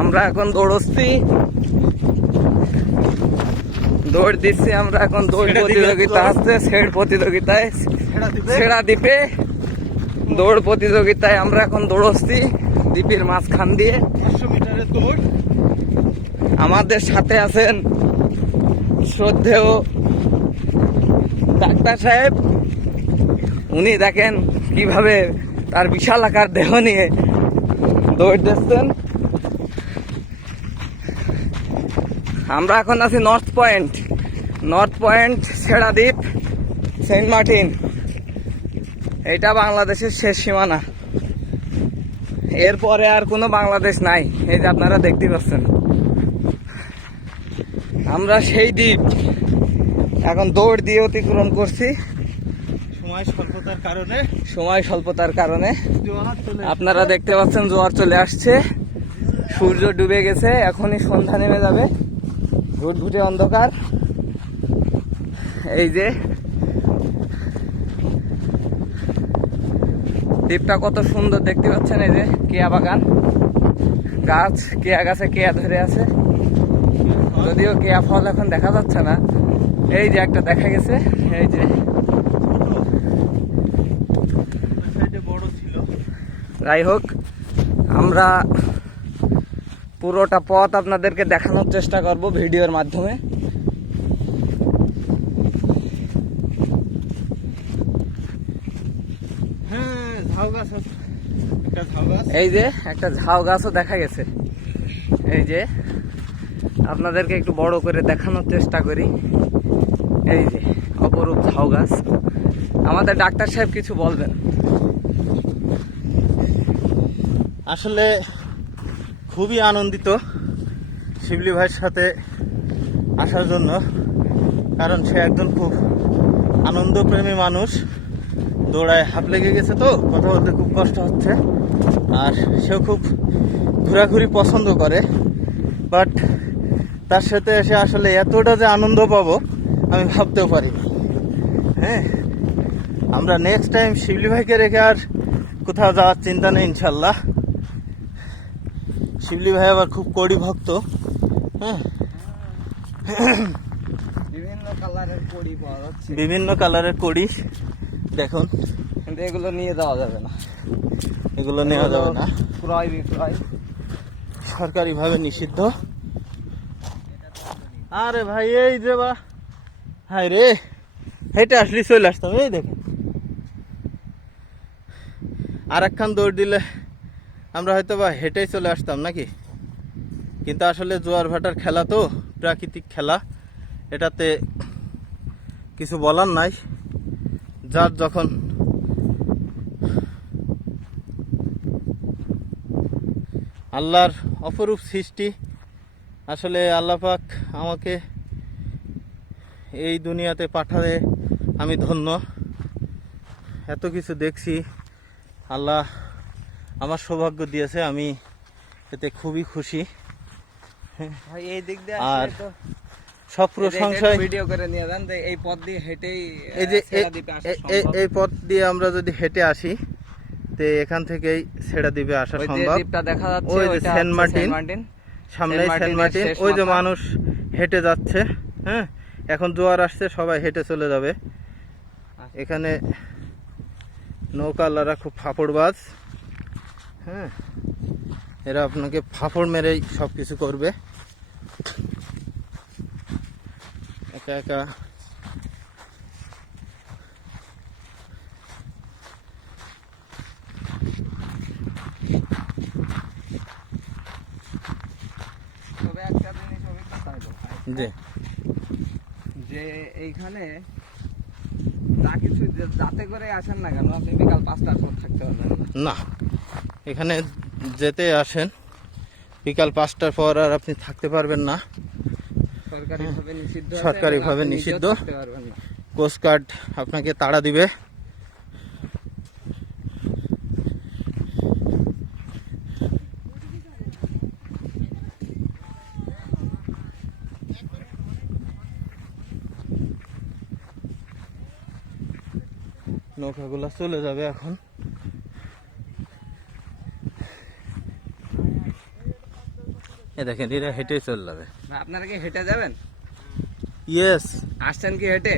আমরা এখন দৌড়চ্ছি, দৌড় দিচ্ছি আমরা এখন। দৌড় প্রতিযোগিতা আসছে, ছেড় প্রতিযোগিতায় ছেড়া দ্বীপে দৌড় প্রতিযোগিতায় আমরা এখন দৌড়চ্ছি দ্বীপের মাঝখান দিয়ে 500 মিটারের দৌড়। আমাদের সাথে আছেন শ্রদ্ধেয় ডাক্তার সাহেব। উনি দেখেন কিভাবে তার বিশাল আকার দেহ নিয়ে দৌড় দিচ্ছেন। আমরা এখন আছি north point Chhera Dwip, Saint Martin. এটা বাংলাদেশের শেষ সীমানা, এরপরে আর কোনো বাংলাদেশ নাই। এই যে আপনারা দেখতে পাচ্ছেন, আমরা সেই দ্বীপ এখন দৌড় দিয়ে অতিক্রম করছি। সময় স্বল্পতার কারণে আপনারা দেখতে পাচ্ছেন জোয়ার চলে আসছে, সূর্য ডুবে গেছে, এখনই সন্ধ্যা নেমে যাবে, ঘুটঘুটে অন্ধকার। এই যে দ্বীপটা কত সুন্দর দেখতে পাচ্ছেন। এই যে কেয়া বাগান, গাছ, কেয়া গাছে কেয়া ধরে আছে, যদিও কেয়া ফল এখন দেখা যাচ্ছে না। এই যে একটা দেখা গেছে, এই যে যাই হোক, আমরা পুরোটা পথ আপনাদেরকে দেখানোর চেষ্টা করব ভিডিওর মাধ্যমে। এই যে একটা ঝাউ গাছও দেখা গেছে। এই যে আপনাদেরকে একটু বড় করে দেখানোর চেষ্টা করি। এই যে অপরূপ ঝাউ গাছ। আমাদের ডাক্তার সাহেব কিছু বলবেন। আসলে খুবই আনন্দিত শিবলি ভাইয়ের সাথে আসার জন্য, কারণ সে একজন খুব আনন্দপ্রেমী মানুষ। দৌড়ায় হাঁপ লেগে গেছে, তো কথা বলতে খুব কষ্ট হচ্ছে। আর সেও খুব ঘোরাঘুরি পছন্দ করে, বাট তার সাথে এসে আসলে এতটা যে আনন্দ পাবো আমি ভাবতেও পারিনি। হ্যাঁ, আমরা নেক্সট টাইম শিবলি ভাইকে রেখে আর কোথাও যাওয়ার চিন্তা নেই ইনশাল্লাহ। শিবলি ভাই আবার খুব কড়ি ভক্ত। হ্যাঁ, বিভিন্ন কালারের কড়ি দেখুন, কিন্তু এগুলো নিয়ে যাওয়া যাবে না, এগুলো নেওয়া যাবে না, ক্রয় বিক্রয় সরকারি ভাবে নিষিদ্ধ। আরে ভাই এই যে বা, হাই রে, হেঁটে আসলি চলে আসতাম। এই দেখেন, আর একখান দৌড় দিলে আমরা হয়তো বা হেঁটেই চলে আসতাম নাকি। কিন্তু আসলে জোয়ার ভাটার খেলা তো, প্রাকৃতিক খেলা, এটাতে কিছু বলার নাই। যার যখন আল্লাহর অপরূপ সৃষ্টি। আসলে আল্লাহ পাক আমাকে এই দুনিয়াতে পাঠালে আমি ধন্য। এত কিছু দেখছি, আল্লাহ আমার সৌভাগ্য দিয়েছে, আমি এতে খুবই খুশি। এই দিক দিয়ে আর সব প্রশংসায় ভিডিও করে নিয়ে যান। এই পথ দিয়ে হেঁটেই, এই যে এই পথ দিয়ে আমরা যদি হেঁটে আসি, তো এখান থেকেই ছেড়া দ্বীপে আসা সম্ভব। দেখা যাচ্ছে ওই যে সেন্ট মার্টিন, সামনেই সেন্ট মার্টিন। ওই যে মানুষ হেঁটে যাচ্ছে। হ্যাঁ, এখন জোয়ার আসছে, সবাই হেঁটে চলে যাবে। এখানে নৌকাওয়ালারা খুব ফাপড়বাজ। হ্যাঁ, এরা আপনাকে ফাপড় মেরেই সব কিছু করবে। একা একা তবে একটা জিনিস যে এইখানে যা কিছু যাতে করে আসেন না কেন, আপনি বিকাল 5টার পর থাকতে পারবেন না। এখানে যেতে আসেন, বিকাল 5টার পর আর আপনি থাকতে পারবেন না। সরকারিভাবে নিষিদ্ধ। কোস্টগার্ড আপনাকে তাড়া দিবে। নৌকাগুলো চলে যাবে এখন। এ দেখেন এরা হেঁটে চলে যাবে। ভাই, আপনারা কি হেঁটে যাবেন? ইয়েস, আসছেন কি হেঁটে?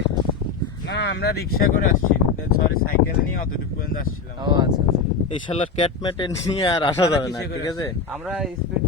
না, আমরা রিক্সা করে আসছি, সরি সাইকেল নিয়ে অতটুকু পর্যন্ত আসছিলাম। ও আচ্ছা আচ্ছা। এই শালার ক্যাট ম্যাটে নিয়ে আর আসা যাবে না, ঠিক আছে? আমরা স্পিড